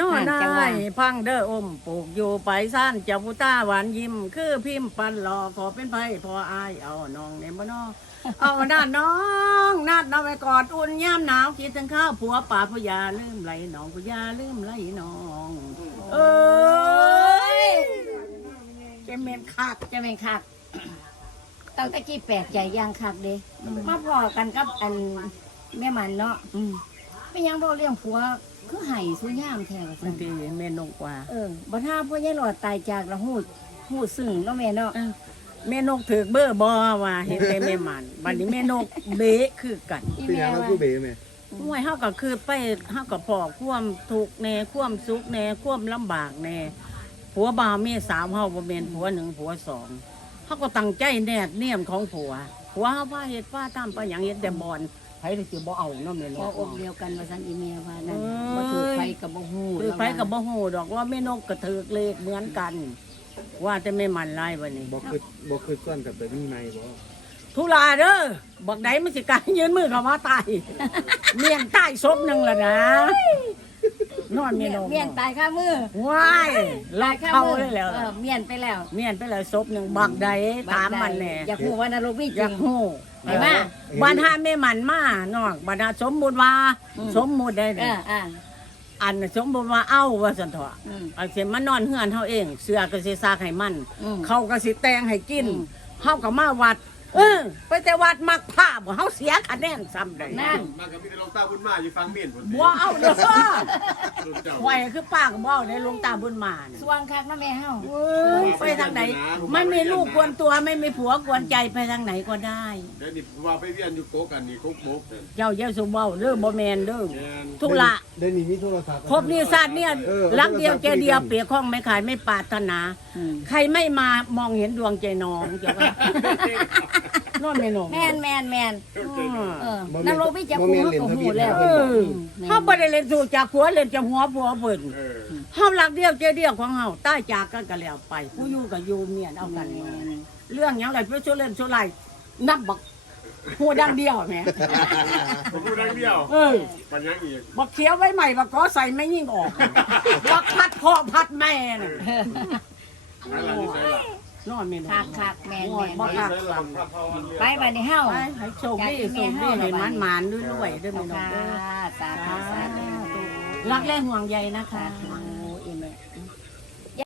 นอนด้พังเด้ออม ปลูกอยู่ไปสั้นเจ้าพุต้าหวานยิ้ม คือพิมพ์ปันหลอขอเป็นไ่พออาย เอาน้องเนี่ยมานอเอาน้าน้องนัดเราไปกอดอุ่นย่มหนาวกิดถึงข้าวผัวป่าพญาลืมไหล น้องพญาลืมไหลน้อง เอยจะเมนคักจะเมนคักตั้งแต่กี่แปดใหญ่ยังคักเด้มาพอกันกับอันแม่มันเนาะไม่ยังบอกเรื่องผัวคือไห้สุยามแทนว่าซัเม่นกว่าเออบ่ทราบวกายายหลอดตายจากเราหู้ฮู้ซึ่งเนาะแม่เนาะเมนกถือเบอร์บอว่าเห็นแต่แม่มันบัดนี้เมนกเบ๊คือกันพี่แม่ว่าคือเบไหมห่วยเฮาก็คือไปเฮาก็พอควมทุกแน่ควมสุกแน่ควมลำบากแน่ผัวบ่าวมี3เฮาบ่เม่นผัวหนึ่งผัวสอ2เฮาก็ตั้งใจแนบเนียมของผัวผัวเฮาว่าเหตุว่าตามไปอย่างเหตุแต่บอลไผจะบ่อเอาเนาะแม่นบ่อมเดียวกันมาสั่นอีเมียพานั่นมาถือไผกับบ่อหู้ถือไผกับบ่อหูดอกว่าไม่นกกระเถือเลขเหมือนกัน ว่าจะไม่มันไลายบัดนี้บ่อคือบ่อคือก้อนกับแบบนี้ใหม่อทุลาเด้อบักใดมันสิกลายยืนมือเข้ามาตายเมียงตายบหนึ่งละนะนอนเมียนเมียนตายค่ะมือว้ายลายเข้าแล้วเอเมียนไปแล้วเมียนไปแล้วซบหนึ่งบักใดตามมันแน่อย่าหูวันนรกมีจริงอย่าหูห็นไหมบานห้าไม่มันมากนอกบานสมบูรณ์ว่า สมบูรณ์ได้เลยอันสมบูรณ์ว่าเอ้าว่าสันทวะไอ้เสียมันนอนเฮือนเท่าเอง เสือกระเซซาไขมันเข้ากระสิแตงไข้กินเข้ากับมาวัดไปแต่วัดมักผ้าพเฮาเสียคะแนนซ้ำได้แน่นมากกับพี่ลงตาบุญมาอยู่ฟังเบียนบ่เอาเด้อหวยคือป้ากับบ่าวในลงตาบุญมาสว่างคักนะแม่เฮาไปทางไหนมันมีลูกกวนตัวไม่มีผัวกวนใจไปทางไหนก็ได้แด่นี่ว่าไปเรียนอยู่โกกันนี่คุกบกเจ้าเจ้าสมบ่าวเด้อบ่แมนเด้อทุละเดี๋ยนี้มีโทรศัพท์ครบนี่ศาสตร์เนี่ยหลังเดียวแกเดียวเปียกห้องไม่ขายไม่ปาถนา ใครไม่มามองเห็นดวงใจน้องเจ้านอนแม่นแม่นแม่นแม่นนั่งรถพี่จะหัวกับหูแล้วเขาไป่ได้เล่นสู่จากหัวเล่นจากหัวหัวเปิดเขาหลักเดียวเจเดียวของเขาใต้จากกันก็แล้วไปผู้ยู่กับยูเนียนเอากัน เรื่องยังไรเพื่อช่วยเล่นช่วยไรนับบักหัวดังเดียวแม่หัวดังเดียว เออปัญญาเียบบักเขียวไว้ใหม่บักก้อใส่ไม่ยิ่งออกบักพัดคอพัดแม่นนอนไม่นอนักคักแม่นม่บ่คักไปวันนี้เฮ้าให้โชคดี โชคดี ให้มันมันด้วยด้วยด้วยไม่นอนด้วยสาธารักและห่วงใยนะคะ